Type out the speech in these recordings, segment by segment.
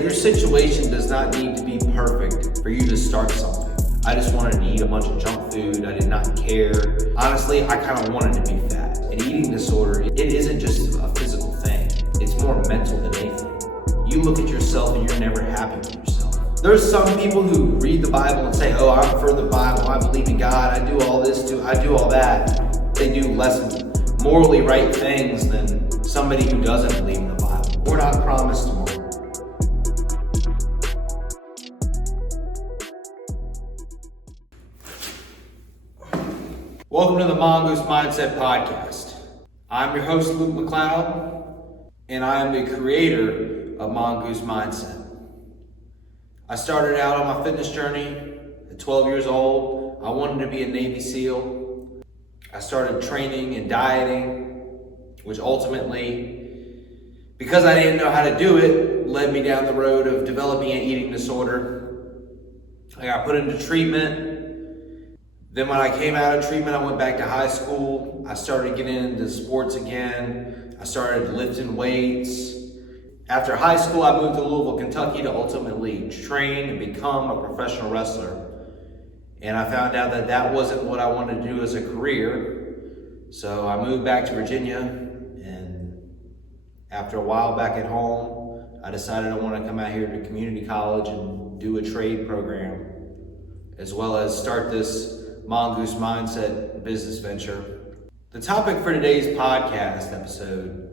Your situation does not need to be perfect for you to start something. I just wanted to eat a bunch of junk food. I did not care. Honestly, I kind of wanted to be fat. An eating disorder, it isn't just a physical thing. It's more mental than anything. You look at yourself and you're never happy with yourself. There's some people who read the Bible and say, oh, I'm for the Bible, I believe in God, I do all this too, I do all that. They do less morally right things than somebody who doesn't believe in the Bible. We're not promised tomorrow. Welcome to the Mongoose Mindset Podcast. I'm your host, Luke McLeod, and I am the creator of Mongoose Mindset. I started out on my fitness journey at 12 years old. I wanted to be a Navy SEAL. I started training and dieting, which ultimately, because I didn't know how to do it, led me down the road of developing an eating disorder. I got put into treatment. Then when I came out of treatment, I went back to high school. I started getting into sports again. I started lifting weights. After high school, I moved to Louisville, Kentucky to ultimately train and become a professional wrestler. And I found out that that wasn't what I wanted to do as a career. So I moved back to Virginia, and after a while back at home, I decided I wanted to come out here to community college and do a trade program, as well as start this Mongoose Mindset business venture. The topic for today's podcast episode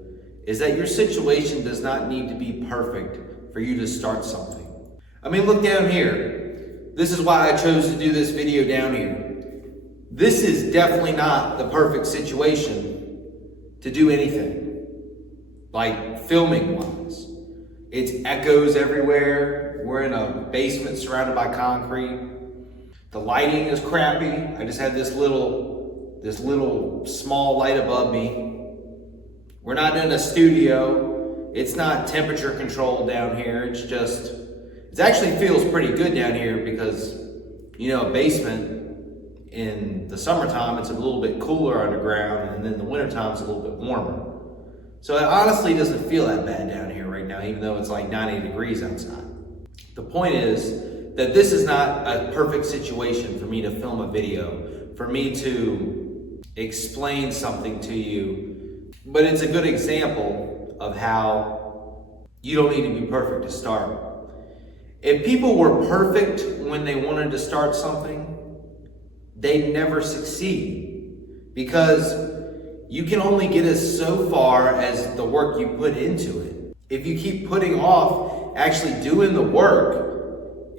is that your situation does not need to be perfect for you to start something. I mean, look down here. This is why I chose to do this video down here. This is definitely not the perfect situation to do anything, like filming wise. It's echoes everywhere. We're in a basement surrounded by concrete. The lighting is crappy. I just had this little small light above me. We're not in a studio. It's not temperature controlled down here. It actually feels pretty good down here because, a basement in the summertime, it's a little bit cooler underground, and then in the wintertime, it's a little bit warmer. So it honestly doesn't feel that bad down here right now, even though it's like 90 degrees outside. The point is that this is not a perfect situation for me to film a video, for me to explain something to you, but it's a good example of how you don't need to be perfect to start. If people were perfect when they wanted to start something, they'd never succeed, because you can only get as so far as the work you put into it. If you keep putting off actually doing the work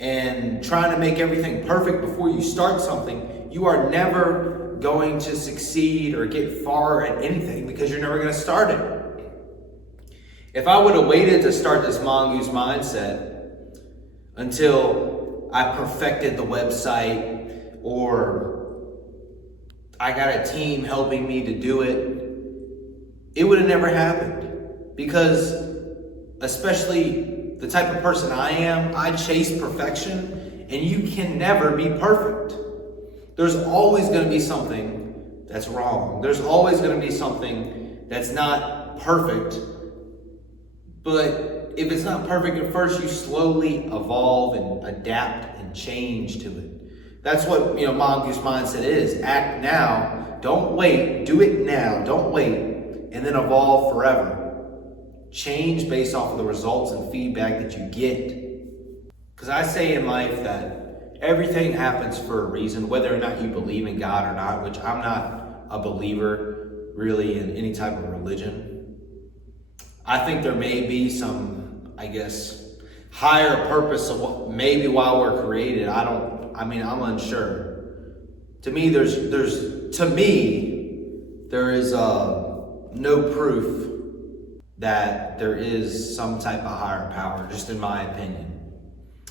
and trying to make everything perfect before you start something, you are never going to succeed or get far at anything, because you're never going to start it. If I would have waited to start this Mongoose Mindset until I perfected the website, or I got a team helping me to do it, it would have never happened. Because especially the type of person I am, I chase perfection, and you can never be perfect. There's always going to be something that's wrong. There's always going to be something that's not perfect. But if it's not perfect at first, you slowly evolve and adapt and change to it. That's what Mongoose Mindset is. Act now. Don't wait. Do it now. Don't wait. And then evolve forever. Change based off of the results and feedback that you get. Because I say in life that everything happens for a reason, whether or not you believe in God or not, which I'm not a believer really in any type of religion. I think there may be some, higher purpose of what maybe why we're created. I'm unsure. To me, there is no proof that there is some type of higher power, just in my opinion.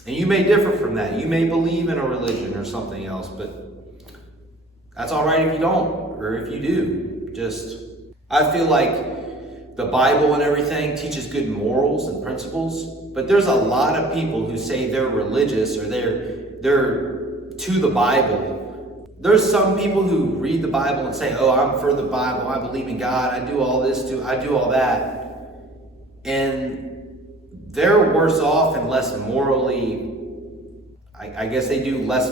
And you may differ from that. You may believe in a religion or something else, but that's all right if you don't, or if you do. I feel like the Bible and everything teaches good morals and principles, but there's a lot of people who say they're religious or they're to the Bible. There's some people who read the Bible and say, oh, I'm for the Bible, I believe in God, I do all this too, I do all that. And they're worse off and less morally, I guess they do less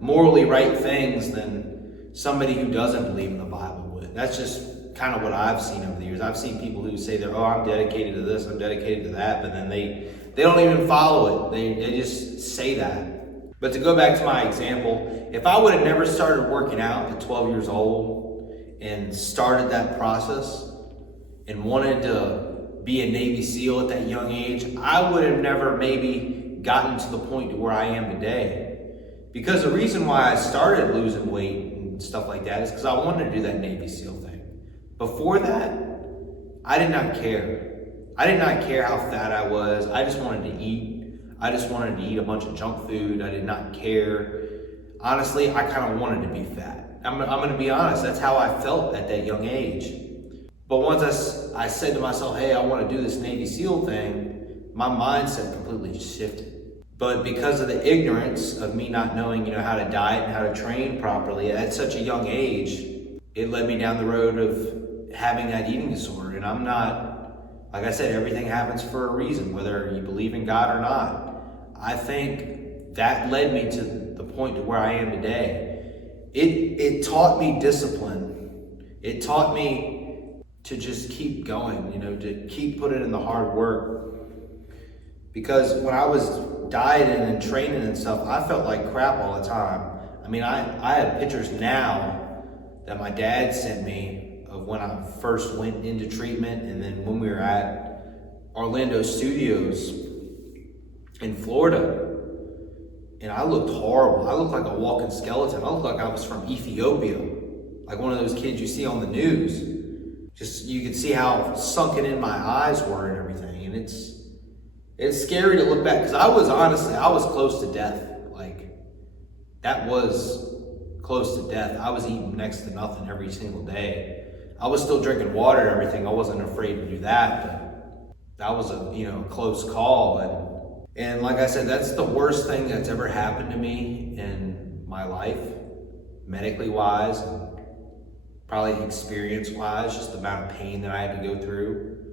morally right things than somebody who doesn't believe in the Bible would. That's just kind of what I've seen over the years. I've seen people who say they're, oh, I'm dedicated to this, I'm dedicated to that, but then they don't even follow it. They just say that. But to go back to my example, if I would have never started working out at 12 years old and started that process and wanted to be a Navy SEAL at that young age, I would have never maybe gotten to the point to where I am today. Because the reason why I started losing weight and stuff like that is because I wanted to do that Navy SEAL thing. Before that, I did not care. I did not care how fat I was. I just wanted to eat. I just wanted to eat a bunch of junk food. I did not care. Honestly, I kind of wanted to be fat. I'm going to be honest. That's how I felt at that young age. But once I said to myself, hey, I want to do this Navy SEAL thing, my mindset completely shifted. But because of the ignorance of me not knowing, how to diet and how to train properly at such a young age, it led me down the road of having that eating disorder. And I'm not, like I said, everything happens for a reason, whether you believe in God or not. I think that led me to the point to where I am today. It taught me discipline. It taught me to just keep going, to keep putting in the hard work. Because when I was dieting and training and stuff, I felt like crap all the time. I mean, I have pictures now that my dad sent me of when I first went into treatment, and then when we were at Orlando Studios in Florida. And I looked horrible. I looked like a walking skeleton. I looked like I was from Ethiopia, like one of those kids you see on the news. Just, you could see how sunken in my eyes were and everything. And it's scary to look back, because I was close to death. Like, that was close to death. I was eating next to nothing every single day. I was still drinking water and everything. I wasn't afraid to do that, but that was a close call. And like I said, that's the worst thing that's ever happened to me in my life, medically wise, and probably experience wise, just the amount of pain that I had to go through,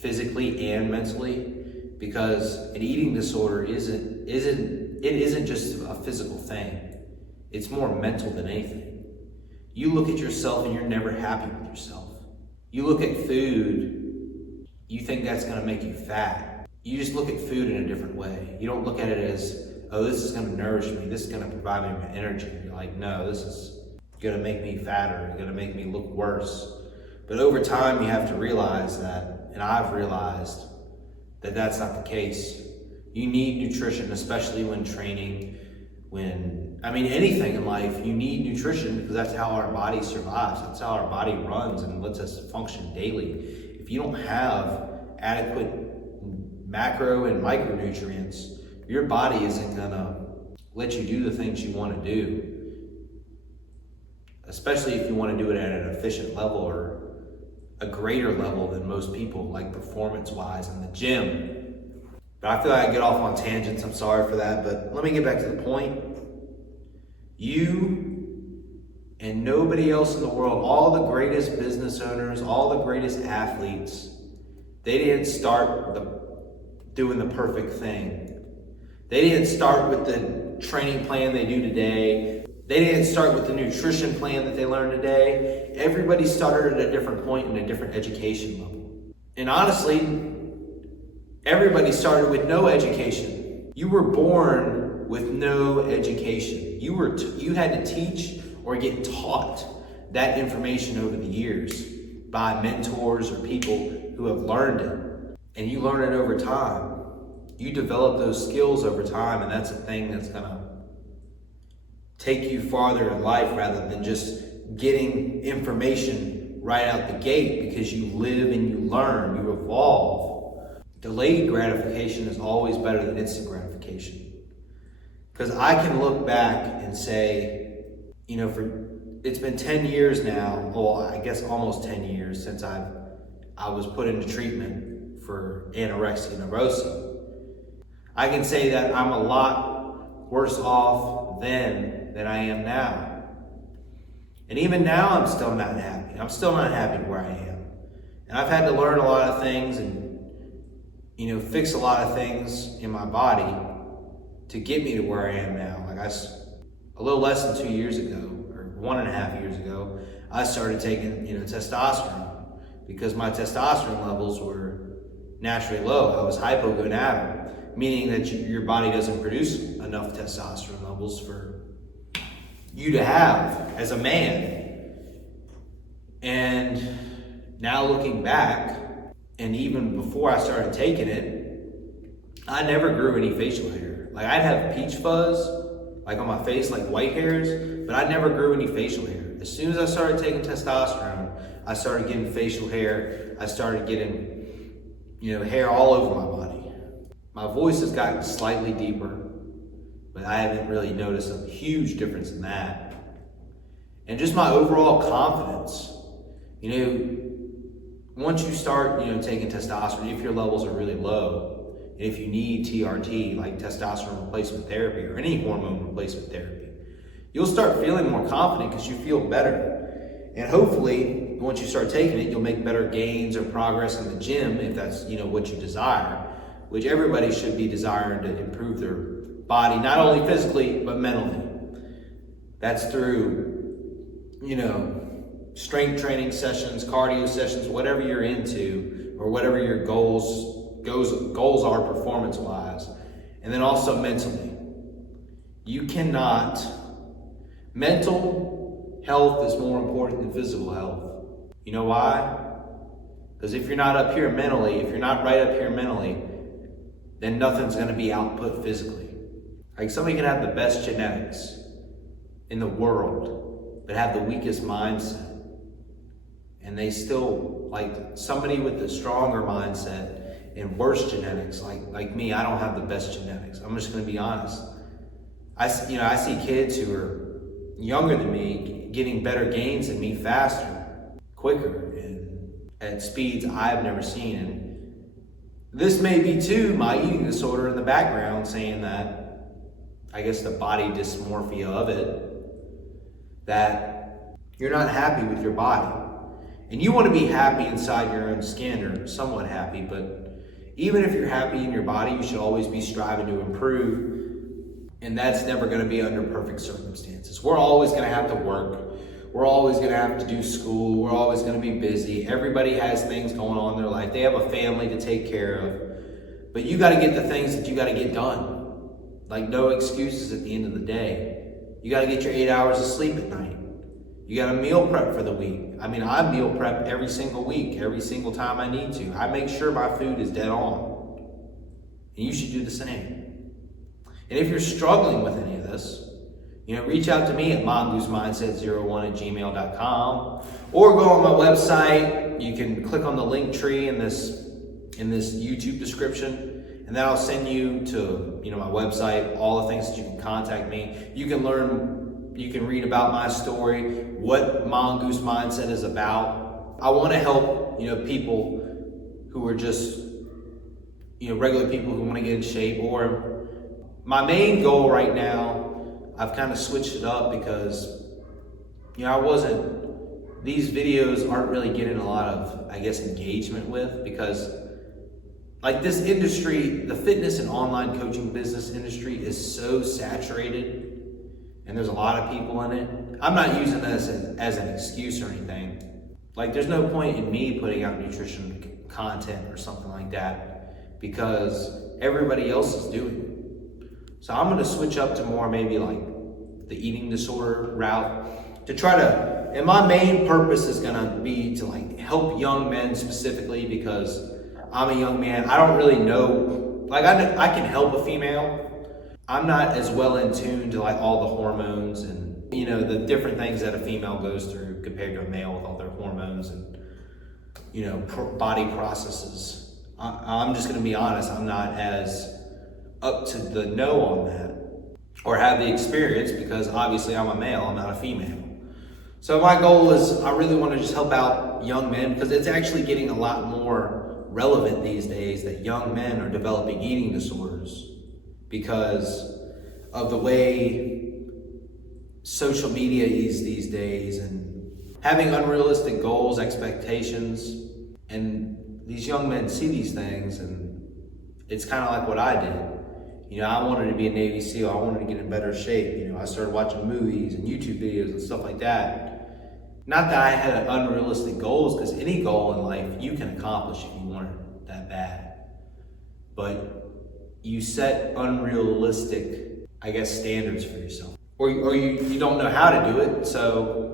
physically and mentally. Because an eating disorder isn't just a physical thing. It's more mental than anything. You look at yourself and you're never happy with yourself. You look at food, you think that's gonna make you fat. You just look at food in a different way. You don't look at it as, oh, this is gonna nourish me, this is gonna provide me with energy. You're like, no, this is gonna make me fatter, it's gonna make me look worse. But over time, you have to realize that, and I've realized, that that's not the case. You need nutrition, especially when training, anything in life, you need nutrition, because that's how our body survives. That's how our body runs and lets us function daily. If you don't have adequate macro and micronutrients, your body isn't gonna let you do the things you wanna do, especially if you wanna do it at an efficient level or a greater level than most people, like performance-wise in the gym. But I feel like I get off on tangents, I'm sorry for that, but let me get back to the point. You and nobody else in the world, all the greatest business owners, all the greatest athletes, they didn't start doing the perfect thing. They didn't start with the training plan they do today. They didn't start with the nutrition plan that they learned today. Everybody started at a different point in a different education level. And honestly, everybody started with no education. You were born with no education. You had to teach or get taught that information over the years by mentors or people who have learned it. And you learn it over time. You develop those skills over time, and that's a thing that's gonna take you farther in life rather than just getting information right out the gate, because you live and you learn, you evolve. Delayed gratification is always better than instant gratification. Because I can look back and say, it's been 10 years now, well, I guess almost 10 years since I was put into treatment for anorexia nervosa. I can say that I'm a lot worse off then than I am now. And even now, I'm still not happy. I'm still not happy where I am. And I've had to learn a lot of things and, fix a lot of things in my body to get me to where I am now. Like a little less than 2 years ago, or 1.5 years ago, I started taking, testosterone because my testosterone levels were naturally low. I was hypogonadal, meaning that your body doesn't produce enough testosterone levels for you to have as a man. And now looking back, and even before I started taking it, I never grew any facial hair. Like I'd have peach fuzz, like on my face, like white hairs, but I never grew any facial hair. As soon as I started taking testosterone, I started getting facial hair. I started getting, hair all over my body. My voice has gotten slightly deeper, but I haven't really noticed a huge difference in that. And just my overall confidence. Once you start, taking testosterone, if your levels are really low, and if you need TRT, like testosterone replacement therapy or any hormone replacement therapy, you'll start feeling more confident because you feel better. And hopefully, once you start taking it, you'll make better gains or progress in the gym if that's, what you desire, which everybody should be desiring to improve their body, not only physically, but mentally. That's through, strength training sessions, cardio sessions, whatever you're into, or whatever your goals are performance-wise. And then also mentally. Mental health is more important than physical health. You know why? Because if you're not up here mentally, if you're not right up here mentally, then nothing's going to be output physically. Like somebody can have the best genetics in the world, but have the weakest mindset. And they still, like somebody with the stronger mindset and worse genetics, like me, I don't have the best genetics. I'm just going to be honest. I see kids who are younger than me getting better gains than me faster, quicker, and at speeds I've never seen. And this may be too my eating disorder in the background saying that, I guess the body dysmorphia of it, that you're not happy with your body. And you want to be happy inside your own skin, or somewhat happy, but even if you're happy in your body, you should always be striving to improve. And that's never going to be under perfect circumstances. We're always going to have to work. We're always going to have to do school. We're always going to be busy. Everybody has things going on in their life. They have a family to take care of. But you got to get the things that you got to get done. Like no excuses at the end of the day. You got to get your 8 hours of sleep at night. You got to meal prep for the week. I meal prep every single week, every single time I need to. I make sure my food is dead on. And you should do the same. And if you're struggling with any of this, reach out to me at mongoose-mindset01@gmail.com, or go on my website. You can click on the link tree in this YouTube description, and then I'll send you to my website, all the things that you can contact me. You can read about my story, what Mongoose Mindset is about. I want to help people who are just regular people who want to get in shape. Or my main goal right now, I've kind of switched it up because these videos aren't really getting a lot of, engagement with, because like this industry, the fitness and online coaching business industry is so saturated, and there's a lot of people in it. I'm not using this as an excuse or anything. Like there's no point in me putting out nutrition content or something like that because everybody else is doing it. So I'm gonna switch up to more maybe like the eating disorder route to try to, and my main purpose is gonna be to like help young men specifically, because I'm a young man. I don't really know, like I can help a female. I'm not as well in tune to like all the hormones and the different things that a female goes through compared to a male with all their hormones and body processes. I'm just gonna be honest, I'm not as up to the know on that or have the experience, because obviously I'm a male, I'm not a female. So my goal is I really want to just help out young men, because it's actually getting a lot more relevant these days that young men are developing eating disorders because of the way social media is these days, and having unrealistic goals, expectations, and these young men see these things and it's kind of like what I did. You know, I wanted to be a Navy SEAL. I wanted to get in better shape. You know, I started watching movies and YouTube videos and stuff like that. Not that I had unrealistic goals, because any goal in life you can accomplish if you want it that bad. But you set unrealistic, I guess, standards for yourself. Or you don't know how to do it, so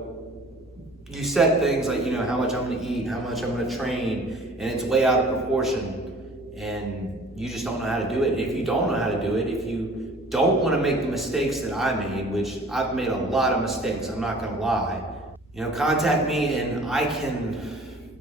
you set things like, you know, how much I'm gonna eat, how much I'm gonna train, and it's way out of proportion, and you just don't know how to do it. If you don't know how to do it, if you don't wanna make the mistakes that I made, which I've made a lot of mistakes, I'm not gonna lie, you know, contact me and I can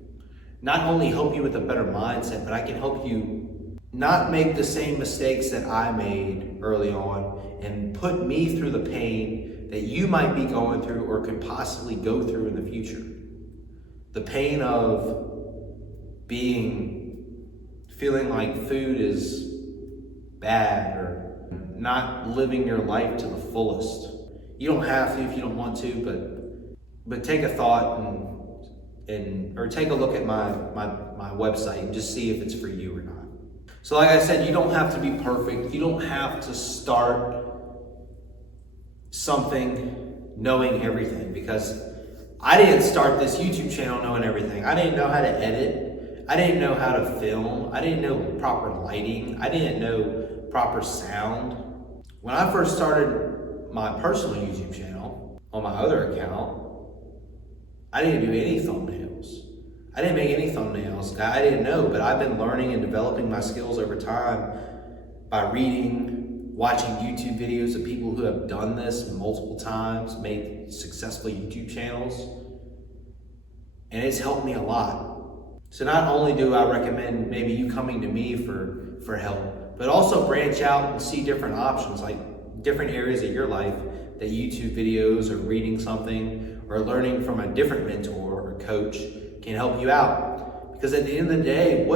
not only help you with a better mindset, but I can help you not make the same mistakes that I made early on and put me through the pain that you might be going through or could possibly go through in the future. The pain of feeling like food is bad or not living your life to the fullest. You don't have to if you don't want to, but take a thought or take a look at my website and just see if it's for you or not. So like I said, you don't have to be perfect. You don't have to start something knowing everything, because I didn't start this YouTube channel knowing everything. I didn't know how to edit. I didn't know how to film. I didn't know proper lighting. I didn't know proper sound. When I first started my personal YouTube channel on my other account, I didn't do any thumbnails. I didn't make any thumbnails. I didn't know, but I've been learning and developing my skills over time by reading, watching YouTube videos of people who have done this multiple times, made successful YouTube channels, and it's helped me a lot. So not only do I recommend maybe you coming to me for help, but also branch out and see different options, like different areas of your life that YouTube videos or reading something or learning from a different mentor or coach can help you out. Because at the end of the day,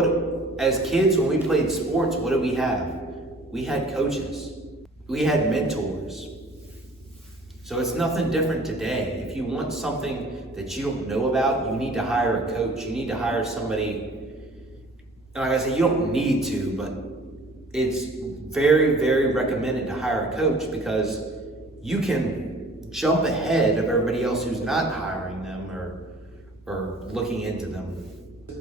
as kids, when we played sports, what did we have? We had coaches. We had mentors. So it's nothing different today. If you want something that you don't know about, you need to hire a coach. You need to hire somebody. And like I said, you don't need to, but it's very, very recommended to hire a coach, because you can jump ahead of everybody else who's not hiring them or looking into them.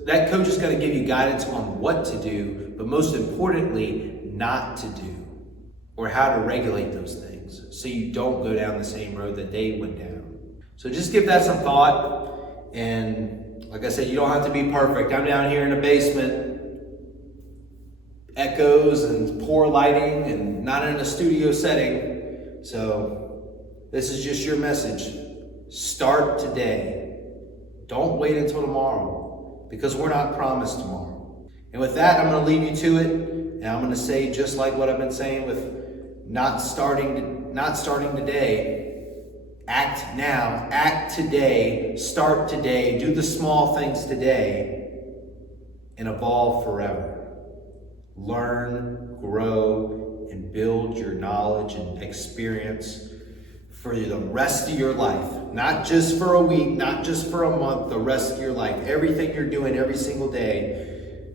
That coach is going to give you guidance on what to do, but most importantly, not to do, or how to regulate those things so you don't go down the same road that they went down. So just give that some thought. And like I said, you don't have to be perfect. I'm down here in the basement, echoes and poor lighting, and not in a studio setting. So this is just your message. Start today. Don't wait until tomorrow, because we're not promised tomorrow. And with that, I'm going to leave you to it. And I'm going to say, just like what I've been saying with not starting today, act now, act today, start today, do the small things today, and evolve forever. Learn, grow, and build your knowledge and experience for the rest of your life. Not just for a week, not just for a month, the rest of your life. Everything you're doing every single day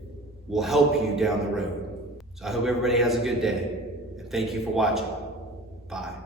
will help you down the road. So I hope everybody has a good day, and thank you for watching. Bye.